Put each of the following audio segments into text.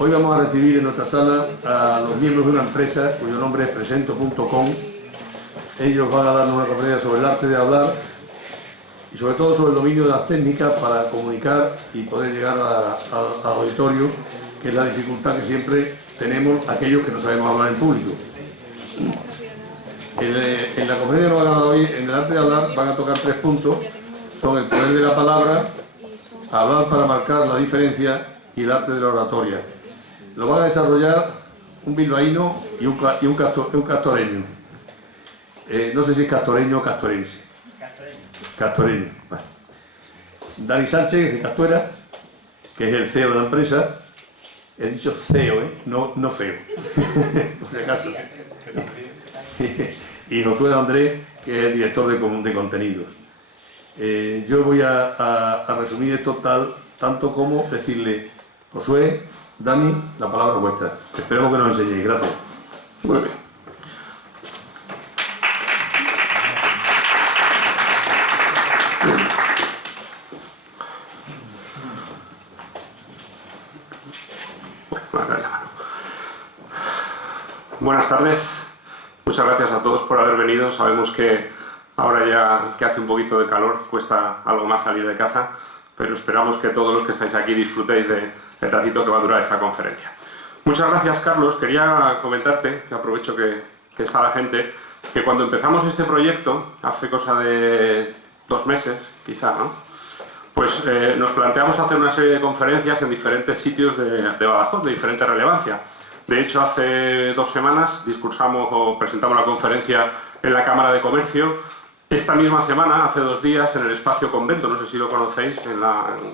Hoy vamos a recibir en nuestra sala a los miembros de una empresa cuyo nombre es Presento.com. Ellos van a darnos una conferencia sobre el arte de hablar y sobre todo sobre el dominio de las técnicas para comunicar y poder llegar al auditorio, que es la dificultad que siempre tenemos aquellos que no sabemos hablar en público. En la conferencia que nos van a dar hoy, en el arte de hablar, van a tocar 3 puntos. Son el poder de la palabra, hablar para marcar la diferencia y el arte de la oratoria. Lo van a desarrollar un bilbaíno y un castoreño. No sé si es castoreño o castorense. Castoreño. Vale. Dani Sánchez, de Castuera, que es el CEO de la empresa. He dicho CEO, no feo. Por si acaso. Y Josué Andrés, que es el director de contenidos. Yo voy a resumir esto tanto como decirle: Josué, Dani, la palabra es vuestra. Esperemos que nos enseñéis. Gracias. Muy bien. Buenas tardes. Muchas gracias a todos por haber venido. Sabemos que ahora ya que hace un poquito de calor cuesta algo más salir de casa, pero esperamos que todos los que estáis aquí disfrutéis del ratito que va a durar esta conferencia. Muchas gracias, Carlos. Quería comentarte, que aprovecho que está la gente, que cuando empezamos este proyecto, hace cosa de 2 meses, quizá, ¿no? Pues nos planteamos hacer una serie de conferencias en diferentes sitios de Badajoz, de diferente relevancia. De hecho, hace 2 semanas presentamos la conferencia en la Cámara de Comercio. Esta misma semana, hace 2 días, en el Espacio Convento, no sé si lo conocéis, en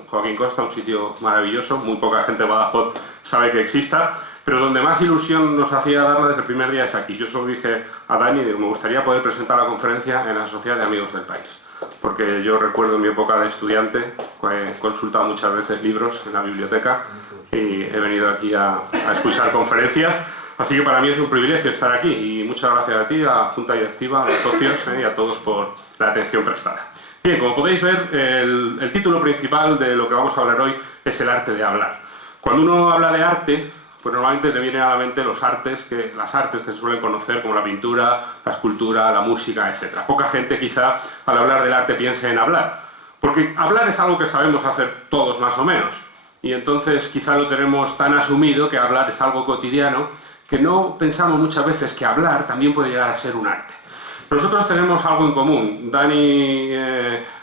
Joaquín Costa, un sitio maravilloso, muy poca gente de Badajoz sabe que exista, pero donde más ilusión nos hacía darla desde el primer día es aquí. Yo solo dije a Dani, me gustaría poder presentar la conferencia en la Sociedad de Amigos del País, porque yo recuerdo en mi época de estudiante, he consultado muchas veces libros en la biblioteca y he venido aquí a escuchar conferencias. Así que para mí es un privilegio estar aquí y muchas gracias a ti, a la Junta Directiva, a los socios y a todos por la atención prestada. Bien, como podéis ver, el título principal de lo que vamos a hablar hoy es el arte de hablar. Cuando uno habla de arte, pues normalmente te vienen a la mente las artes que se suelen conocer como la pintura, la escultura, la música, etc. Poca gente quizá al hablar del arte piense en hablar, porque hablar es algo que sabemos hacer todos más o menos, y entonces quizá lo tenemos tan asumido que hablar es algo cotidiano, que no pensamos muchas veces que hablar también puede llegar a ser un arte. Nosotros tenemos algo en común. Dani,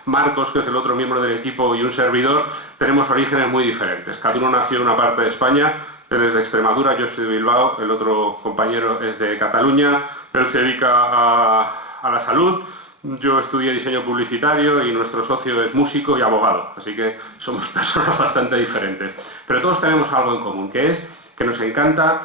Marcos, que es el otro miembro del equipo, y un servidor, tenemos orígenes muy diferentes. Cada uno nació en una parte de España. Él es de Extremadura, yo soy de Bilbao, el otro compañero es de Cataluña. Él se dedica a la salud. Yo estudié diseño publicitario y nuestro socio es músico y abogado. Así que somos personas bastante diferentes. Pero todos tenemos algo en común, que es que nos encanta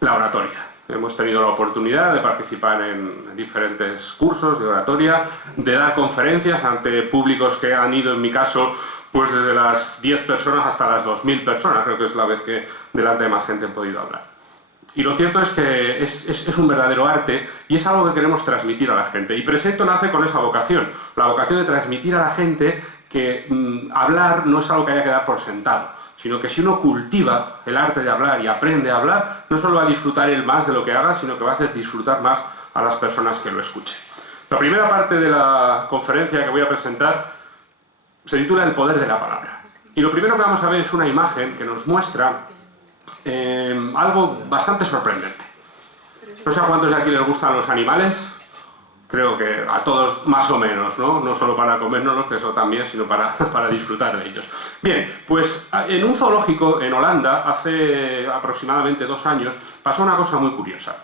la oratoria. Hemos tenido la oportunidad de participar en diferentes cursos de oratoria, de dar conferencias ante públicos que han ido, en mi caso, pues desde las 10 personas hasta las 2000 personas. Creo que es la vez que delante de más gente he podido hablar. Y lo cierto es que es un verdadero arte y es algo que queremos transmitir a la gente. Y Presento nace con esa vocación, la vocación de transmitir a la gente que hablar no es algo que haya que dar por sentado, sino que si uno cultiva el arte de hablar y aprende a hablar, no solo va a disfrutar él más de lo que haga, sino que va a hacer disfrutar más a las personas que lo escuchen. La primera parte de la conferencia que voy a presentar se titula El poder de la palabra. Y lo primero que vamos a ver es una imagen que nos muestra algo bastante sorprendente. No sé a cuántos de aquí les gustan los animales. Creo que a todos más o menos, ¿no? No solo para comérnoslos, que eso también, sino para disfrutar de ellos. Bien, pues en un zoológico en Holanda, hace aproximadamente 2 años, pasó una cosa muy curiosa.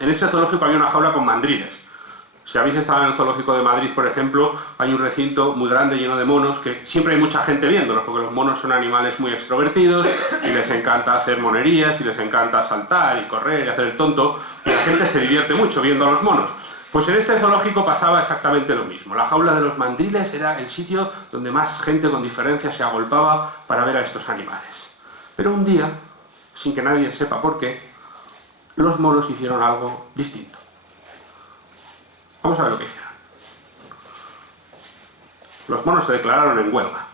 En ese zoológico había una jaula con mandriles. Si habéis estado en el zoológico de Madrid, por ejemplo, hay un recinto muy grande lleno de monos que siempre hay mucha gente viéndolos, porque los monos son animales muy extrovertidos y les encanta hacer monerías y les encanta saltar y correr y hacer el tonto, y la gente se divierte mucho viendo a los monos. Pues en este zoológico pasaba exactamente lo mismo. La jaula de los mandriles era el sitio donde más gente con diferencia se agolpaba para ver a estos animales. Pero un día, sin que nadie sepa por qué, los monos hicieron algo distinto. Vamos a ver lo que hicieron. Los monos se declararon en huelga.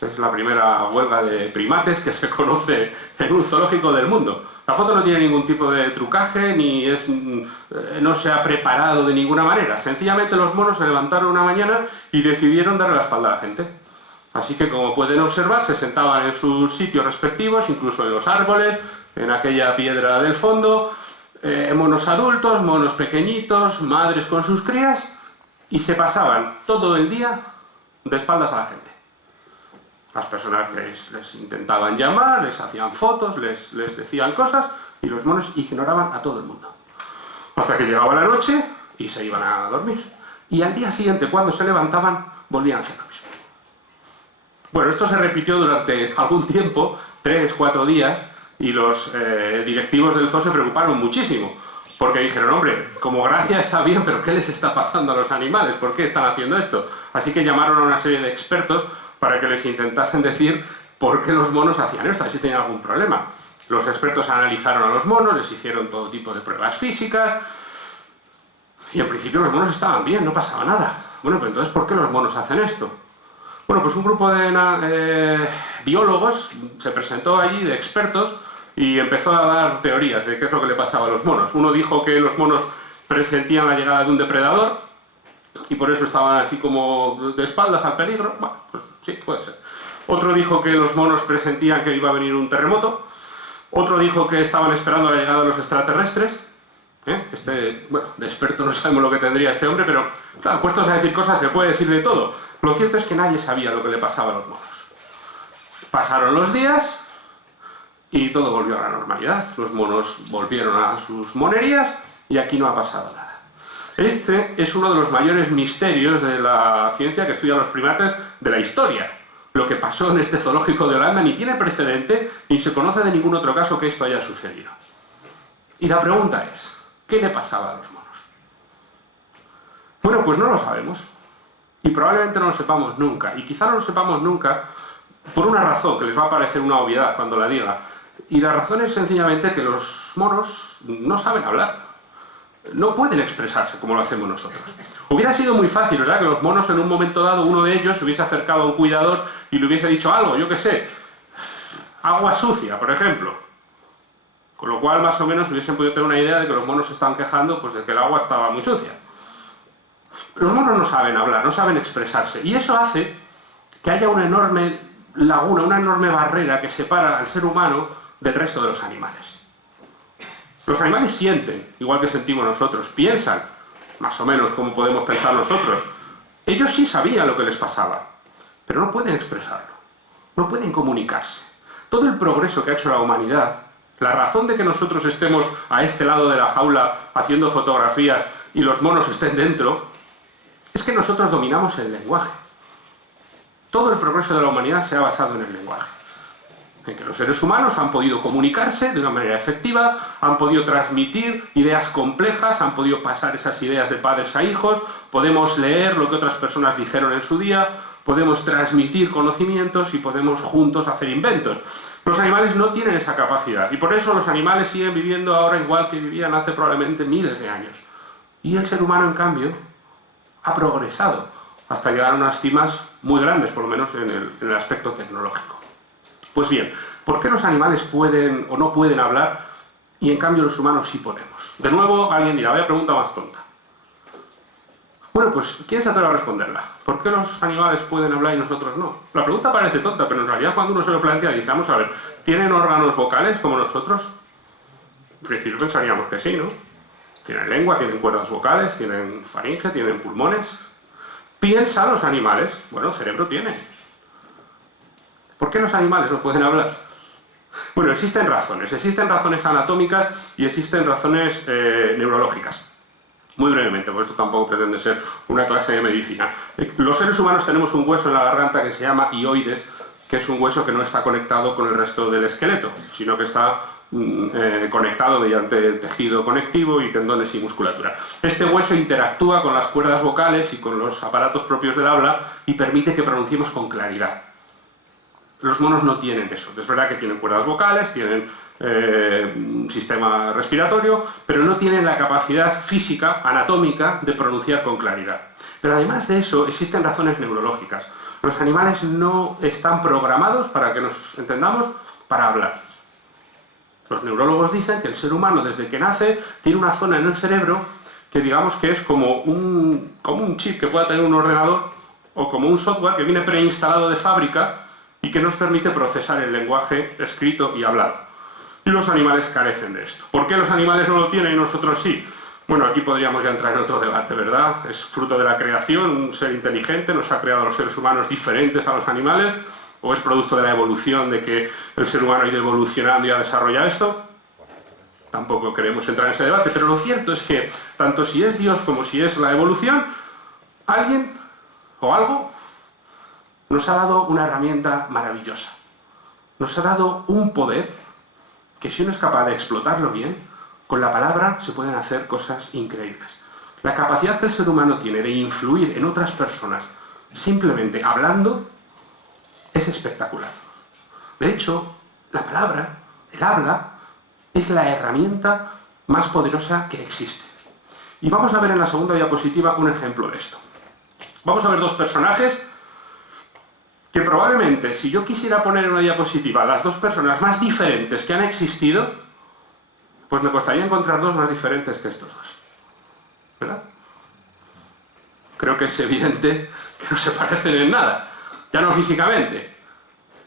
Es la primera huelga de primates que se conoce en un zoológico del mundo. La foto no tiene ningún tipo de trucaje, no se ha preparado de ninguna manera. Sencillamente los monos se levantaron una mañana y decidieron darle la espalda a la gente. Así que, como pueden observar, se sentaban en sus sitios respectivos, incluso en los árboles, en aquella piedra del fondo, monos adultos, monos pequeñitos, madres con sus crías, y se pasaban todo el día de espaldas a la gente. Las personas les intentaban llamar, les hacían fotos, les decían cosas, y los monos ignoraban a todo el mundo. Hasta que llegaba la noche y se iban a dormir. Y al día siguiente, cuando se levantaban, volvían a hacer lo mismo. Bueno, esto se repitió durante algún tiempo, 3 o 4 días, y los directivos del zoo se preocuparon muchísimo, porque dijeron, hombre, como gracia está bien, pero ¿qué les está pasando a los animales? ¿Por qué están haciendo esto? Así que llamaron a una serie de expertos para que les intentasen decir por qué los monos hacían esto, a ver si tenían algún problema. Los expertos analizaron a los monos, les hicieron todo tipo de pruebas físicas, y en principio los monos estaban bien, no pasaba nada. Bueno, pues entonces, ¿por qué los monos hacen esto? Bueno, pues un grupo de biólogos se presentó allí, de expertos, y empezó a dar teorías de qué es lo que le pasaba a los monos. Uno dijo que los monos presentían la llegada de un depredador y por eso estaban así como de espaldas al peligro. Bueno, pues sí, puede ser. Otro dijo que los monos presentían que iba a venir un terremoto. Otro dijo que estaban esperando la llegada de los extraterrestres. Bueno, de experto no sabemos lo que tendría este hombre, pero claro, puestos a decir cosas se puede decir de todo. Lo cierto es que nadie sabía lo que le pasaba a los monos. Pasaron los días y todo volvió a la normalidad. Los monos volvieron a sus monerías y aquí no ha pasado nada. Este es uno de los mayores misterios de la ciencia que estudia los primates de la historia. Lo que pasó en este zoológico de Holanda ni tiene precedente ni se conoce de ningún otro caso que esto haya sucedido. Y la pregunta es, ¿qué le pasaba a los monos? Bueno, pues no lo sabemos. Y probablemente no lo sepamos nunca. Y quizá no lo sepamos nunca por una razón que les va a parecer una obviedad cuando la diga. Y la razón es sencillamente que los monos no saben hablar. No pueden expresarse como lo hacemos nosotros. Hubiera sido muy fácil, ¿verdad?, que los monos en un momento dado, uno de ellos se hubiese acercado a un cuidador y le hubiese dicho algo, yo qué sé, agua sucia, por ejemplo. Con lo cual, más o menos, hubiesen podido tener una idea de que los monos se estaban quejando pues, de que el agua estaba muy sucia. Los monos no saben hablar, no saben expresarse. Y eso hace que haya una enorme laguna, una enorme barrera que separa al ser humano del resto de los animales. Los animales sienten, igual que sentimos nosotros, piensan, más o menos como podemos pensar nosotros. Ellos sí sabían lo que les pasaba, pero no pueden expresarlo, no pueden comunicarse. Todo el progreso que ha hecho la humanidad, la razón de que nosotros estemos a este lado de la jaula haciendo fotografías y los monos estén dentro, es que nosotros dominamos el lenguaje. Todo el progreso de la humanidad se ha basado en el lenguaje. En que los seres humanos han podido comunicarse de una manera efectiva, han podido transmitir ideas complejas, han podido pasar esas ideas de padres a hijos, podemos leer lo que otras personas dijeron en su día, podemos transmitir conocimientos y podemos juntos hacer inventos. Los animales no tienen esa capacidad y por eso los animales siguen viviendo ahora igual que vivían hace probablemente miles de años. Y el ser humano, en cambio, ha progresado hasta llegar a unas cimas muy grandes, por lo menos en el aspecto tecnológico. Pues bien, ¿por qué los animales pueden o no pueden hablar y en cambio los humanos sí podemos? De nuevo, alguien dirá, vaya pregunta más tonta. Bueno, pues, ¿quién se atreve a responderla? ¿Por qué los animales pueden hablar y nosotros no? La pregunta parece tonta, pero en realidad cuando uno se lo plantea, dice, vamos a ver, ¿tienen órganos vocales como nosotros? En principio pensaríamos que sí, ¿no? Tienen lengua, tienen cuerdas vocales, tienen faringe, tienen pulmones. ¿Piensan los animales? Bueno, cerebro tienen. ¿Por qué los animales no pueden hablar? Bueno, existen razones anatómicas y existen razones neurológicas. Muy brevemente, porque esto tampoco pretende ser una clase de medicina. Los seres humanos tenemos un hueso en la garganta que se llama hioides, que es un hueso que no está conectado con el resto del esqueleto, sino que está conectado mediante tejido conectivo y tendones y musculatura. Este hueso interactúa con las cuerdas vocales y con los aparatos propios del habla y permite que pronunciemos con claridad. Los monos no tienen eso. Es verdad que tienen cuerdas vocales, tienen un sistema respiratorio, pero no tienen la capacidad física, anatómica, de pronunciar con claridad. Pero además de eso, existen razones neurológicas. Los animales no están programados, para que nos entendamos, para hablar. Los neurólogos dicen que el ser humano, desde que nace, tiene una zona en el cerebro que digamos que es como un chip que pueda tener un ordenador o como un software que viene preinstalado de fábrica y que nos permite procesar el lenguaje escrito y hablado. Y los animales carecen de esto. ¿Por qué los animales no lo tienen y nosotros sí? Bueno, aquí podríamos ya entrar en otro debate, ¿verdad? Es fruto de la creación, un ser inteligente nos ha creado a los seres humanos diferentes a los animales, o es producto de la evolución, de que el ser humano ha ido evolucionando y ha desarrollado esto. Tampoco queremos entrar en ese debate, pero lo cierto es que, tanto si es Dios como si es la evolución, alguien o algo nos ha dado una herramienta maravillosa. Nos ha dado un poder que, si uno es capaz de explotarlo bien, con la palabra se pueden hacer cosas increíbles. La capacidad que el ser humano tiene de influir en otras personas simplemente hablando es espectacular. De hecho, la palabra, el habla, es la herramienta más poderosa que existe. Y vamos a ver en la segunda diapositiva un ejemplo de esto. Vamos a ver dos personajes que probablemente, si yo quisiera poner en una diapositiva las dos personas más diferentes que han existido, pues me costaría encontrar dos más diferentes que estos dos. ¿Verdad? Creo que es evidente que no se parecen en nada, ya no físicamente.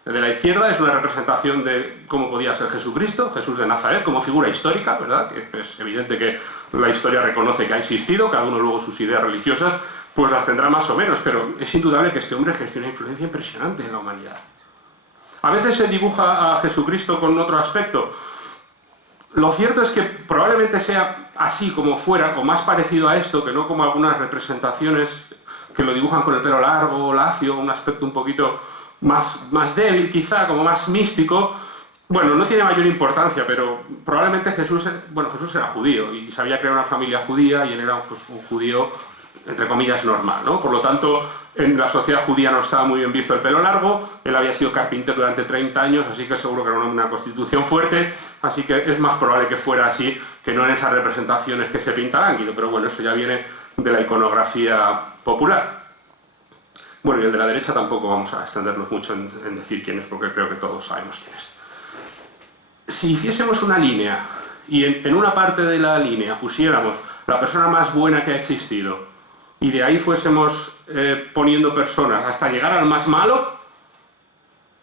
El de la izquierda es una representación de cómo podía ser Jesucristo, Jesús de Nazaret, como figura histórica, ¿verdad? Que es evidente que la historia reconoce que ha existido, cada uno luego sus ideas religiosas pues las tendrá más o menos, pero es indudable que este hombre ejerció una influencia impresionante en la humanidad. A veces se dibuja a Jesucristo con otro aspecto. Lo cierto es que probablemente sea así como fuera, o más parecido a esto, que no como algunas representaciones que lo dibujan con el pelo largo, lacio, un aspecto un poquito más débil quizá, como más místico. Bueno, no tiene mayor importancia, pero probablemente Jesús era judío y sabía crear una familia judía y él era pues, un judío, entre comillas, normal, ¿no? Por lo tanto, en la sociedad judía no estaba muy bien visto el pelo largo, él había sido carpintero durante 30 años, así que seguro que era una constitución fuerte, así que es más probable que fuera así, que no en esas representaciones que se pinta lánguido, pero bueno, eso ya viene de la iconografía popular. Bueno, y el de la derecha tampoco vamos a extendernos mucho en decir quién es, porque creo que todos sabemos quién es. Si hiciésemos una línea, y en una parte de la línea pusiéramos la persona más buena que ha existido, y de ahí fuésemos poniendo personas hasta llegar al más malo,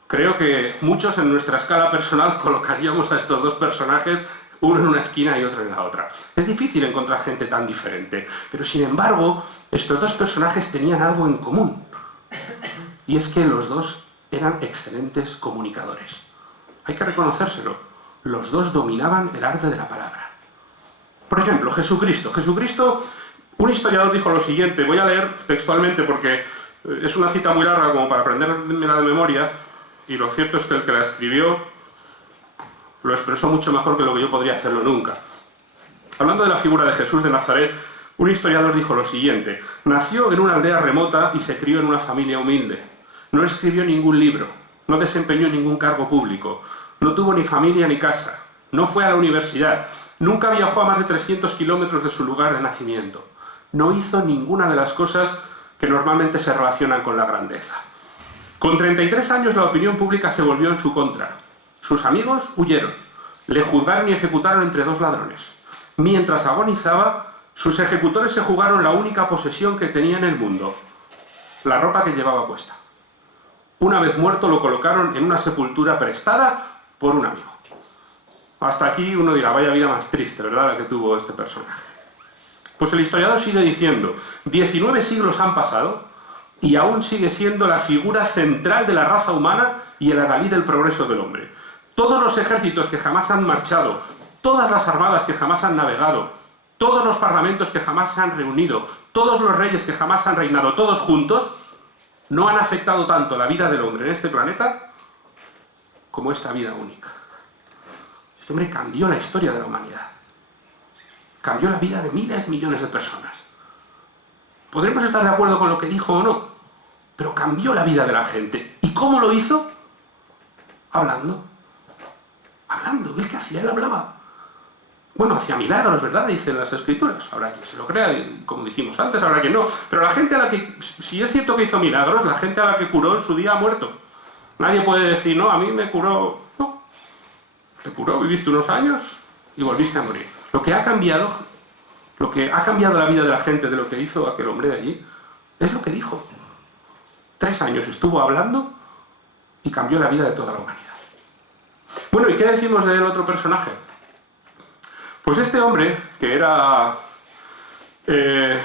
creo que muchos en nuestra escala personal colocaríamos a estos dos personajes uno en una esquina y otro en la otra. Es difícil encontrar gente tan diferente, pero sin embargo, estos dos personajes tenían algo en común, y es que los dos eran excelentes comunicadores. Hay que reconocérselo, los dos dominaban el arte de la palabra. Por ejemplo, Jesucristo, un historiador dijo lo siguiente, voy a leer textualmente porque es una cita muy larga como para aprendérmela de memoria, y lo cierto es que el que la escribió lo expresó mucho mejor que lo que yo podría hacerlo nunca. Hablando de la figura de Jesús de Nazaret, un historiador dijo lo siguiente: nació en una aldea remota y se crió en una familia humilde. No escribió ningún libro, no desempeñó ningún cargo público, no tuvo ni familia ni casa, no fue a la universidad, nunca viajó a más de 300 kilómetros de su lugar de nacimiento. No hizo ninguna de las cosas que normalmente se relacionan con la grandeza. Con 33 años la opinión pública se volvió en su contra. Sus amigos huyeron, le juzgaron y ejecutaron entre dos ladrones. Mientras agonizaba, sus ejecutores se jugaron la única posesión que tenía en el mundo, la ropa que llevaba puesta. Una vez muerto lo colocaron en una sepultura prestada por un amigo. Hasta aquí uno dirá, vaya vida más triste, ¿verdad?, la que tuvo este personaje. Pues el historiador sigue diciendo, 19 siglos han pasado y aún sigue siendo la figura central de la raza humana y el adalid del progreso del hombre. Todos los ejércitos que jamás han marchado, todas las armadas que jamás han navegado, todos los parlamentos que jamás se han reunido, todos los reyes que jamás han reinado, todos juntos, no han afectado tanto la vida del hombre en este planeta como esta vida única. Este hombre cambió la historia de la humanidad. Cambió la vida de miles de millones de personas. Podremos estar de acuerdo con lo que dijo o no, pero cambió la vida de la gente. ¿Y cómo lo hizo? Hablando. Hablando. ¿Él qué hacía? Él hablaba. Bueno, hacía milagros, ¿verdad? Dicen las escrituras. Habrá quien se lo crea, como dijimos antes, habrá quien no. Pero la gente a la que, si es cierto que hizo milagros, la gente a la que curó en su día ha muerto. Nadie puede decir, no, a mí me curó. No. Te curó, viviste unos años y volviste a morir. Lo que ha cambiado la vida de la gente de lo que hizo aquel hombre de allí, es lo que dijo. 3 años estuvo hablando y cambió la vida de toda la humanidad. Bueno, ¿y qué decimos del otro personaje? Pues este hombre, que era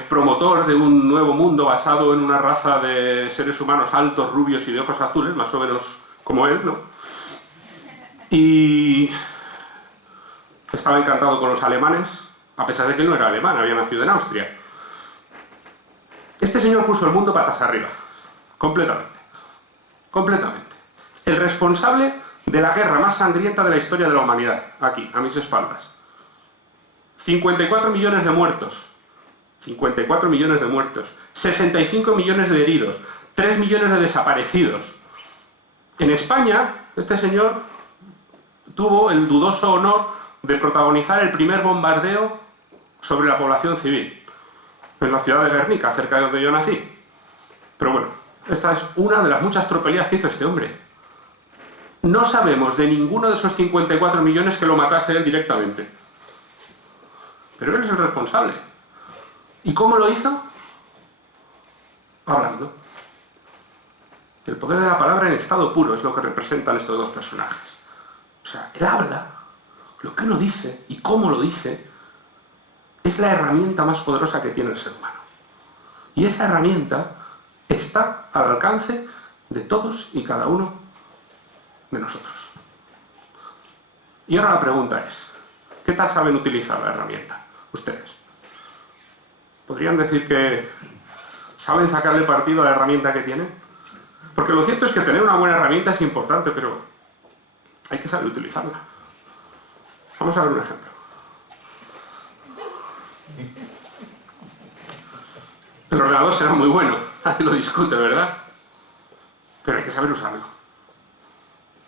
promotor de un nuevo mundo basado en una raza de seres humanos altos, rubios y de ojos azules, más o menos como él, ¿no? Y estaba encantado con los alemanes, a pesar de que él no era alemán, había nacido en Austria. Este señor puso el mundo patas arriba, completamente. Completamente. El responsable de la guerra más sangrienta de la historia de la humanidad, aquí, a mis espaldas. 54 millones de muertos. 54 millones de muertos. 65 millones de heridos. 3 millones de desaparecidos. En España, este señor tuvo el dudoso honor de protagonizar el primer bombardeo sobre la población civil, en la ciudad de Guernica, cerca de donde yo nací. Pero bueno, esta es una de las muchas tropelías que hizo este hombre. No sabemos de ninguno de esos 54 millones que lo matase él directamente. Pero él es el responsable. ¿Y cómo lo hizo? Hablando. El poder de la palabra en estado puro es lo que representan estos dos personajes. O sea, él habla, lo que uno dice y cómo lo dice, es la herramienta más poderosa que tiene el ser humano. Y esa herramienta está al alcance de todos y cada uno de nosotros. Y ahora la pregunta es, ¿qué tal saben utilizar la herramienta ustedes? ¿Podrían decir que saben sacarle partido a la herramienta que tienen? Porque lo cierto es que tener una buena herramienta es importante, pero hay que saber utilizarla. Vamos a ver un ejemplo. El ordenador será muy bueno, nadie lo discute, ¿verdad? Pero hay que saber usarlo.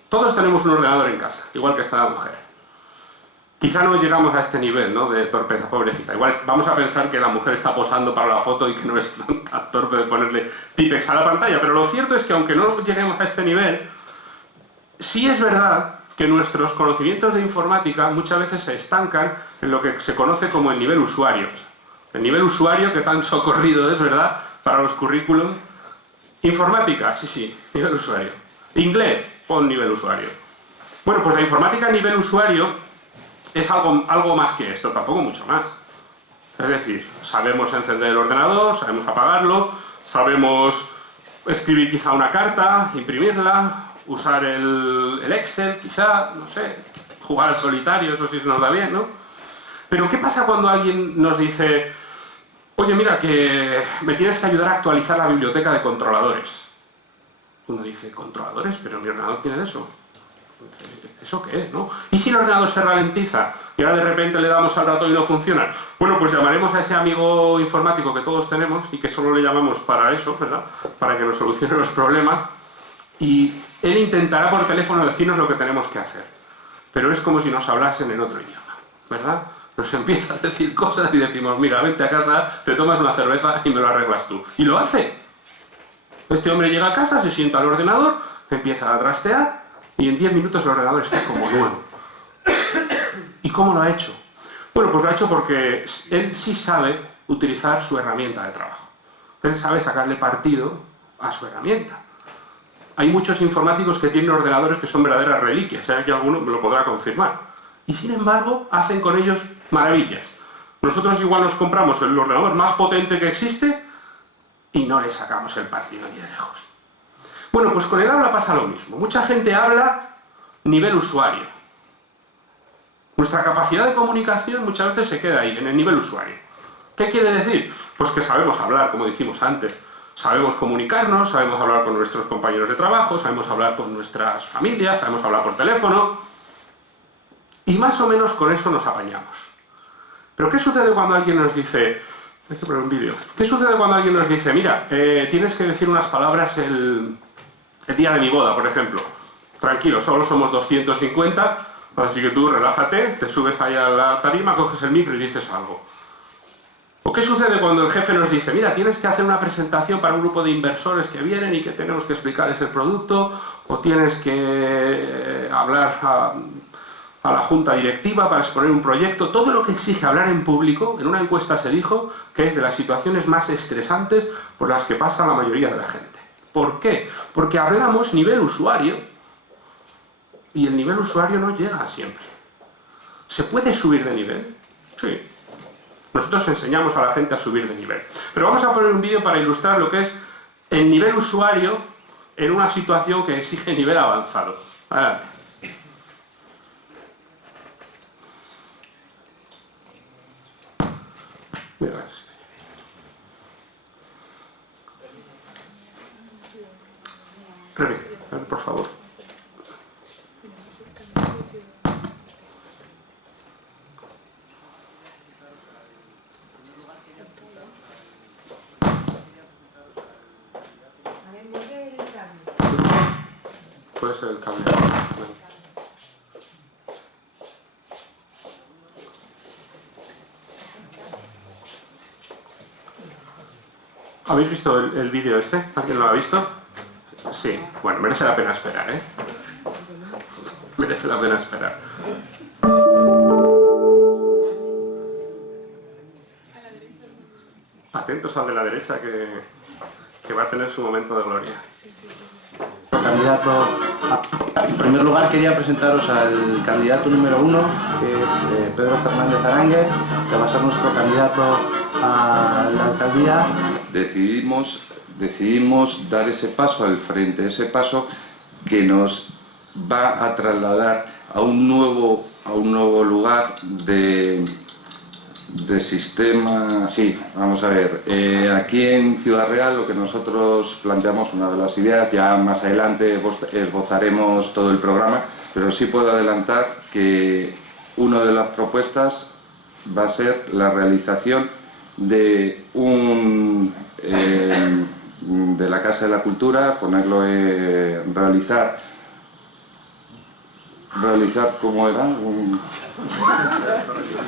Todos tenemos un ordenador en casa, igual que esta mujer. Quizá no llegamos a este nivel, ¿no?, de torpeza, pobrecita. Igual vamos a pensar que la mujer está posando para la foto y que no es tan torpe de ponerle tipex a la pantalla, pero lo cierto es que aunque no lleguemos a este nivel, sí es verdad que nuestros conocimientos de informática muchas veces se estancan en lo que se conoce como el nivel usuario. El nivel usuario que tan socorrido es, ¿verdad?, para los currículum. Informática, sí, nivel usuario. Inglés, pon nivel usuario. Bueno, pues la informática a nivel usuario es algo más que esto, tampoco mucho más. Es decir, sabemos encender el ordenador, sabemos apagarlo, sabemos escribir quizá una carta, imprimirla, usar el Excel, quizá, no sé, jugar al solitario, eso sí se nos da bien, ¿no? Pero ¿qué pasa cuando alguien nos dice, oye, mira, que me tienes que ayudar a actualizar la biblioteca de controladores? Uno dice, ¿controladores? Pero mi ordenador tiene de eso. ¿Eso qué es, no? ¿Y si el ordenador se ralentiza y ahora de repente le damos al ratón y no funciona? Bueno, pues llamaremos a ese amigo informático que todos tenemos y que solo le llamamos para eso, ¿verdad?, para que nos solucione los problemas, y él intentará por teléfono decirnos lo que tenemos que hacer. Pero es como si nos hablasen en otro idioma, ¿verdad? Nos empieza a decir cosas y decimos, mira, vente a casa, te tomas una cerveza y me lo arreglas tú. Y lo hace. Este hombre llega a casa, se sienta al ordenador, empieza a trastear, y en 10 minutos el ordenador está como nuevo. ¿Y cómo lo ha hecho? Bueno, pues lo ha hecho porque él sí sabe utilizar su herramienta de trabajo. Él sabe sacarle partido a su herramienta. Hay muchos informáticos que tienen ordenadores que son verdaderas reliquias, ¿eh? Que alguno me lo podrá confirmar. Y sin embargo, hacen con ellos maravillas. Nosotros igual nos compramos el ordenador más potente que existe y no le sacamos el partido ni de lejos. Bueno, pues con el habla pasa lo mismo. Mucha gente habla nivel usuario. Nuestra capacidad de comunicación muchas veces se queda ahí, en el nivel usuario. ¿Qué quiere decir? Pues que sabemos hablar, como dijimos antes. Sabemos comunicarnos, sabemos hablar con nuestros compañeros de trabajo, sabemos hablar con nuestras familias, sabemos hablar por teléfono. Y más o menos con eso nos apañamos. Pero ¿qué sucede cuando alguien nos dice... Hay que poner un vídeo. ¿Qué sucede cuando alguien nos dice, mira, tienes que decir unas palabras el día de mi boda, por ejemplo? Tranquilo, solo somos 250, Así que tú relájate, te subes ahí a la tarima, coges el micro y dices algo. ¿O qué sucede cuando el jefe nos dice, mira, tienes que hacer una presentación para un grupo de inversores que vienen y que tenemos que explicarles el producto, o tienes que hablar a la junta directiva para exponer un proyecto? Todo lo que exige hablar en público, en una encuesta se dijo que es de las situaciones más estresantes por las que pasa la mayoría de la gente. ¿Por qué? Porque hablamos nivel usuario y el nivel usuario no llega siempre. ¿Se puede subir de nivel? Sí. Nosotros enseñamos a la gente a subir de nivel. Pero vamos a poner un vídeo para ilustrar lo que es el nivel usuario en una situación que exige nivel avanzado. Adelante. Mira, Rebe, por favor. Puede ser el cambio. ¿Habéis visto el vídeo este? ¿Alguien lo ha visto? Sí. Bueno, merece la pena esperar, ¿eh? Merece la pena esperar. Atentos al de la derecha que va a tener su momento de gloria. Candidato en primer lugar quería presentaros al candidato número 1, que es Pedro Fernández Arangue, que va a ser nuestro candidato a la alcaldía. Decidimos dar ese paso al frente, ese paso que nos va a trasladar a un nuevo lugar de sistema. Sí, vamos a ver, aquí en Ciudad Real lo que nosotros planteamos, una de las ideas, ya más adelante esbozaremos todo el programa, pero sí puedo adelantar que una de las propuestas va a ser la realización de de la Casa de la Cultura, realizar ¿cómo era?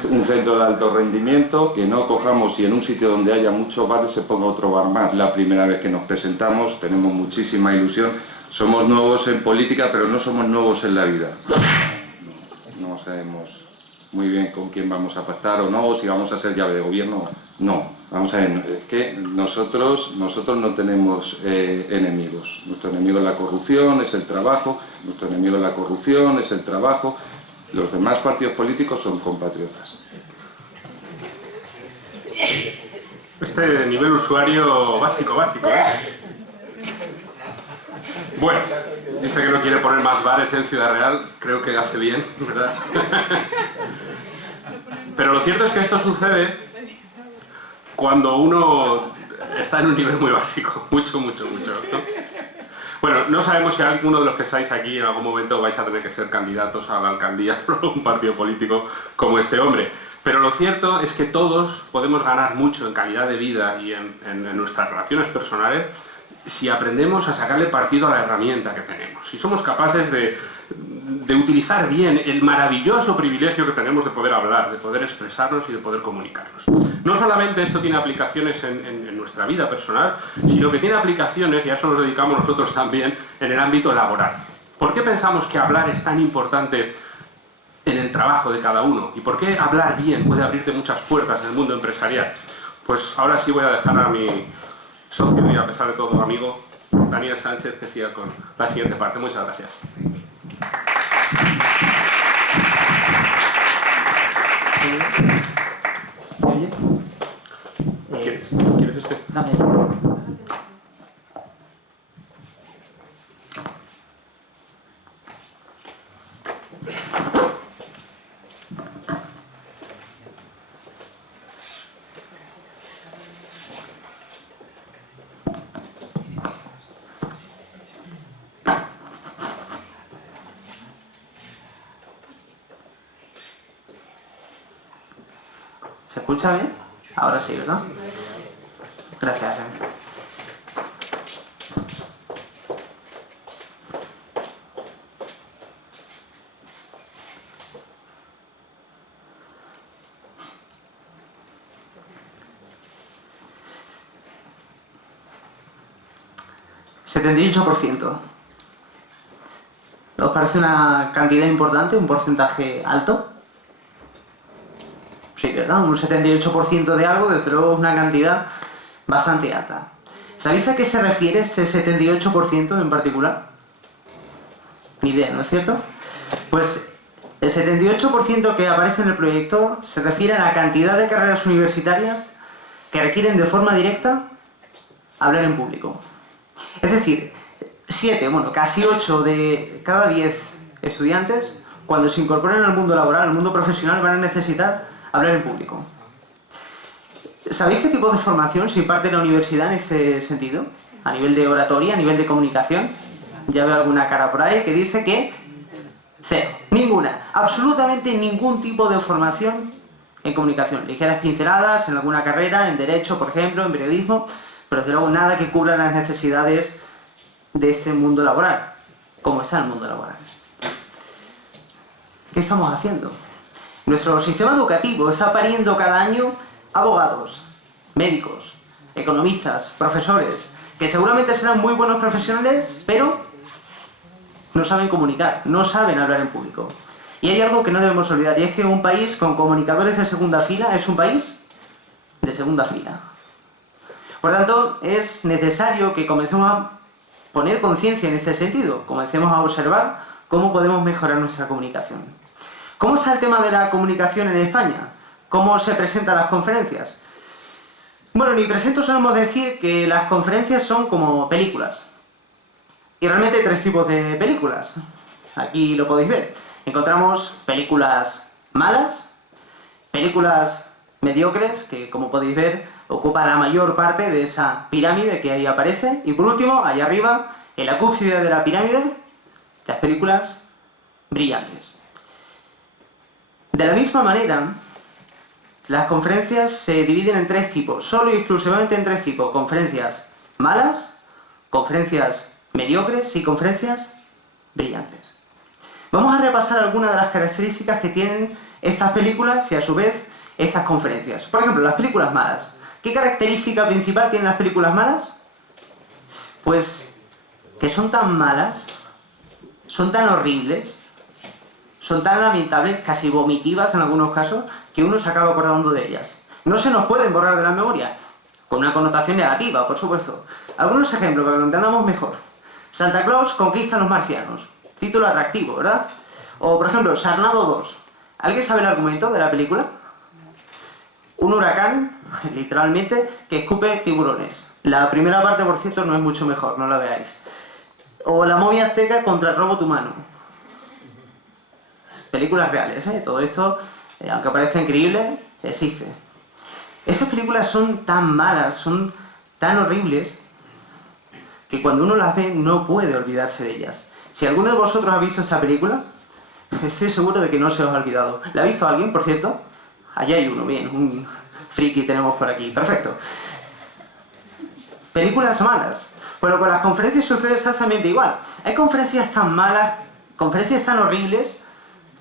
Un centro de alto rendimiento, que no cojamos y en un sitio donde haya muchos bares se ponga otro bar más. La primera vez que nos presentamos, tenemos muchísima ilusión. Somos nuevos en política, pero no somos nuevos en la vida. No sabemos muy bien con quién vamos a pactar o no, o si vamos a ser llave de gobierno. No, vamos a ver, es que nosotros no tenemos enemigos. Nuestro enemigo es la corrupción, es el trabajo. Nuestro enemigo es la corrupción, es el trabajo. Los demás partidos políticos son compatriotas. Este nivel usuario básico, ¿eh? Bueno, dice que no quiere poner más bares en Ciudad Real, creo que hace bien, ¿verdad? Pero lo cierto es que esto sucede cuando uno está en un nivel muy básico, mucho, ¿no? Bueno, no sabemos si alguno de los que estáis aquí en algún momento vais a tener que ser candidatos a la alcaldía por un partido político como este hombre. Pero lo cierto es que todos podemos ganar mucho en calidad de vida y en nuestras relaciones personales si aprendemos a sacarle partido a la herramienta que tenemos. Si somos capaces de utilizar bien el maravilloso privilegio que tenemos de poder hablar, de poder expresarnos y de poder comunicarnos. No solamente esto tiene aplicaciones en nuestra vida personal, sino que tiene aplicaciones, y a eso nos dedicamos nosotros también, en el ámbito laboral. ¿Por qué pensamos que hablar es tan importante en el trabajo de cada uno? ¿Y por qué hablar bien puede abrirte muchas puertas en el mundo empresarial? Pues ahora sí voy a dejar a mi socio y, a pesar de todo, amigo, Daniel Sánchez, que siga con la siguiente parte. Muchas gracias. ¿Se oye? ¿Quieres este? Dame este. ¿Se escucha bien? Ahora sí, ¿verdad? Gracias, Remy. 78%. ¿Os parece una cantidad importante, un porcentaje alto? Sí, ¿verdad? Un 78% de algo, desde luego, es una cantidad bastante alta. ¿Sabéis a qué se refiere este 78% en particular? Ni idea, ¿no es cierto? Pues el 78% que aparece en el proyector se refiere a la cantidad de carreras universitarias que requieren de forma directa hablar en público. Es decir, casi 8 de cada 10 estudiantes, cuando se incorporen al mundo laboral, al mundo profesional, van a necesitar hablar en público. ¿Sabéis qué tipo de formación se imparte en la universidad en este sentido? A nivel de oratoria, a nivel de comunicación. Ya veo alguna cara por ahí que dice que cero, ninguna, absolutamente ningún tipo de formación en comunicación. Ligeras pinceladas en alguna carrera, en derecho, por ejemplo, en periodismo, pero desde luego nada que cubra las necesidades de este mundo laboral, como está el mundo laboral. ¿Qué estamos haciendo? Nuestro sistema educativo está pariendo cada año abogados, médicos, economistas, profesores, que seguramente serán muy buenos profesionales, pero no saben comunicar, no saben hablar en público. Y hay algo que no debemos olvidar, y es que un país con comunicadores de segunda fila es un país de segunda fila. Por tanto, es necesario que comencemos a poner conciencia en este sentido, comencemos a observar cómo podemos mejorar nuestra comunicación. ¿Cómo está el tema de la comunicación en España? ¿Cómo se presentan las conferencias? Bueno, en mi presento solemos decir que las conferencias son como películas. Y realmente hay 3 tipos de películas. Aquí lo podéis ver. Encontramos películas malas, películas mediocres, que como podéis ver ocupan la mayor parte de esa pirámide que ahí aparece. Y por último, allá arriba, en la cúspide de la pirámide, las películas brillantes. De la misma manera, las conferencias se dividen en 3 tipos, solo y exclusivamente en 3 tipos. Conferencias malas, conferencias mediocres y conferencias brillantes. Vamos a repasar algunas de las características que tienen estas películas y a su vez estas conferencias. Por ejemplo, las películas malas. ¿Qué característica principal tienen las películas malas? Pues que son tan malas, son tan horribles, son tan lamentables, casi vomitivas en algunos casos, que uno se acaba acordando de ellas. No se nos pueden borrar de la memoria, con una connotación negativa, por supuesto. Algunos ejemplos para que lo entendamos mejor. Santa Claus conquista a los marcianos. Título atractivo, ¿verdad? O, por ejemplo, Sarnado 2. ¿Alguien sabe el argumento de la película? Un huracán, literalmente, que escupe tiburones. La primera parte, por cierto, no es mucho mejor, no la veáis. O La momia azteca contra el robot humano. Películas reales, ¿eh? Todo eso, aunque parezca increíble, existe. Esas películas son tan malas, son tan horribles, que cuando uno las ve no puede olvidarse de ellas. Si alguno de vosotros ha visto esta película, estoy seguro de que no se os ha olvidado. ¿La ha visto alguien, por cierto? Allá hay uno, bien, un friki tenemos por aquí, perfecto. Películas malas. Bueno, con las conferencias sucede exactamente igual. Hay conferencias tan malas, conferencias tan horribles,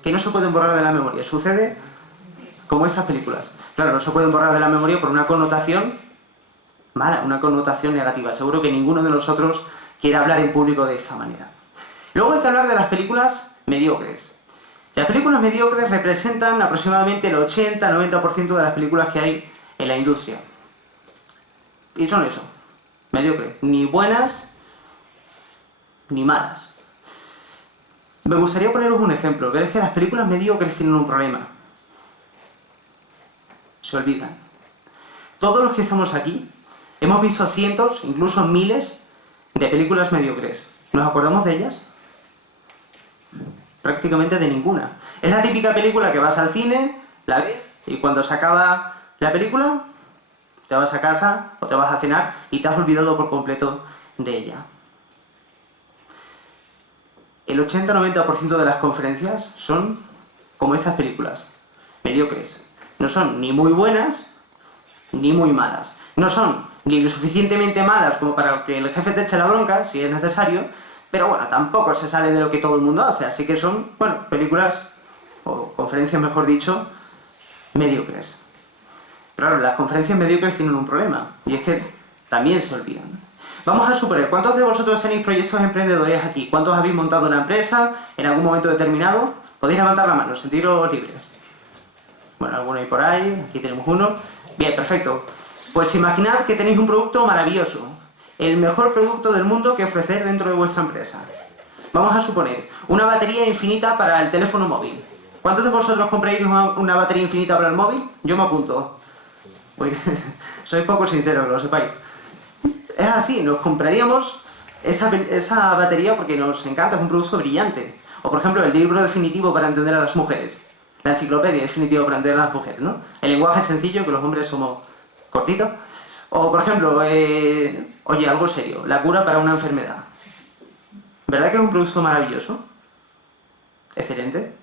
que no se pueden borrar de la memoria. Sucede como estas películas. Claro, no se pueden borrar de la memoria por una connotación mala, una connotación negativa. Seguro que ninguno de nosotros quiere hablar en público de esta manera. Luego hay que hablar de las películas mediocres. Las películas mediocres representan aproximadamente el 80-90% de las películas que hay en la industria. Y son eso, mediocres. Ni buenas, ni malas. Me gustaría poneros un ejemplo, pero es que las películas mediocres tienen un problema. Se olvidan. Todos los que estamos aquí hemos visto cientos, incluso miles, de películas mediocres. ¿Nos acordamos de ellas? Prácticamente de ninguna. Es la típica película que vas al cine, la ves, y cuando se acaba la película, te vas a casa o te vas a cenar y te has olvidado por completo de ella. El 80-90% de las conferencias son como estas películas, mediocres. No son ni muy buenas, ni muy malas. No son ni lo suficientemente malas como para que el jefe te eche la bronca, si es necesario, pero bueno, tampoco se sale de lo que todo el mundo hace, así que son, bueno, películas, o conferencias mejor dicho, mediocres. Pero claro, las conferencias mediocres tienen un problema, y es que también se olvidan. Vamos a suponer, ¿cuántos de vosotros tenéis proyectos emprendedores aquí? ¿Cuántos habéis montado una empresa en algún momento determinado? Podéis levantar la mano, sentiros libres. Bueno, alguno hay por ahí, aquí tenemos uno. Bien, perfecto. Pues imaginad que tenéis un producto maravilloso, el mejor producto del mundo que ofrecer dentro de vuestra empresa. Vamos a suponer, una batería infinita para el teléfono móvil. ¿Cuántos de vosotros compraréis una batería infinita para el móvil? Yo me apunto. Uy, soy poco sincero, que lo sepáis. Es así, nos compraríamos esa batería porque nos encanta, es un producto brillante. O por ejemplo, el libro definitivo para entender a las mujeres. La enciclopedia definitiva para entender a las mujeres, ¿no? El lenguaje sencillo, que los hombres somos cortitos. O por ejemplo, oye, algo serio, la cura para una enfermedad. ¿Verdad que es un producto maravilloso? Excelente.